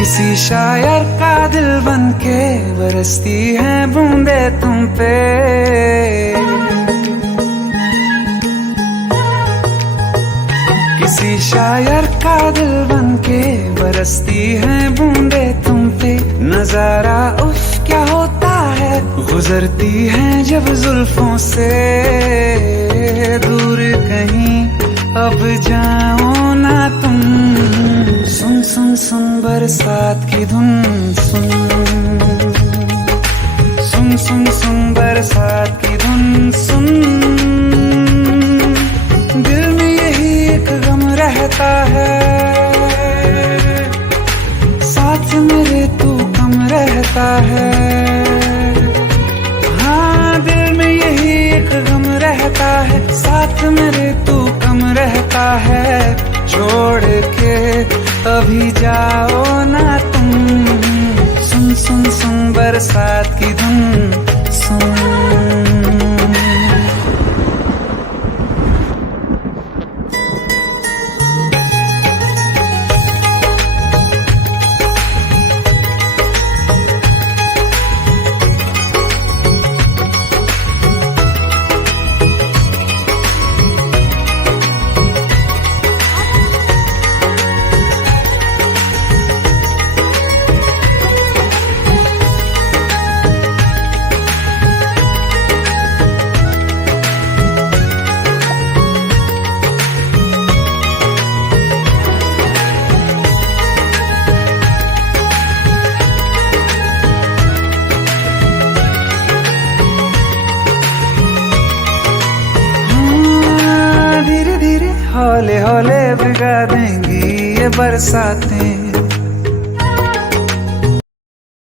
किसी शायर का दिल बनके बरसती है बूंदे तुम पे। किसी शायर का दिल बनके बरसती है बूंदे तुम पे। नजारा उफ क्या होता है, गुजरती है जब जुल्फों से। दूर कहीं अब जाओ ना तुम, सुन सुन सुन बरसात की धुन सुन। सुन सुन सुन बरसात की धुन सुन। दिल में यही एक गम रहता है, साथ मेरे तू कम रहता है। हाँ दिल में यही एक गम रहता है, साथ मेरे तू कम रहता है। छोड़ के अभी जाओ ना तुम, सुन सुन सुन बरसात की धुन सुन। हौले हौले भिगा देंगी ये बरसातें।